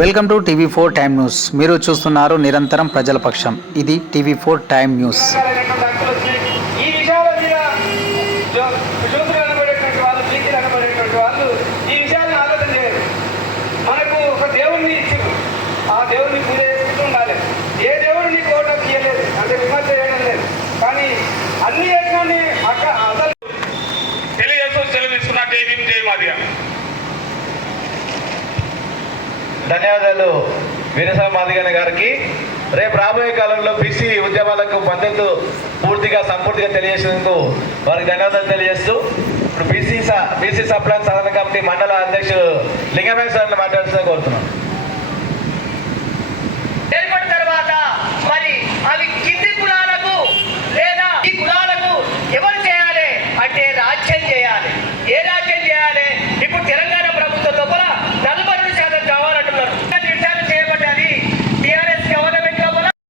Welcome to TV four time news. మీరు చూస్తున్నారు నిరంతరం ప్రజల పక్షం. ఇది టీవీ ఫోర్ టైమ్ న్యూస్. తెలియజేస్తూ సెలవు తీసుకున్న జై భీమ్ జై మాదిగా. ధన్యవాదాలు వీరస్వామి మాదిగన్న గారికి. రేపు రాబోయే కాలంలో బీసీ ఉద్యమాలకు మద్దతు పూర్తిగా సంపూర్తిగా తెలియజేసేందుకు వారికి ధన్యవాదాలు తెలియజేస్తూ ఇప్పుడు బీసీ బీసీ సప్లాన్ సాధన కమిటీ మండల అధ్యక్షుడు లింగమేశ్వరాన్ని మాట్లాడుతూ కోరుతున్నాం.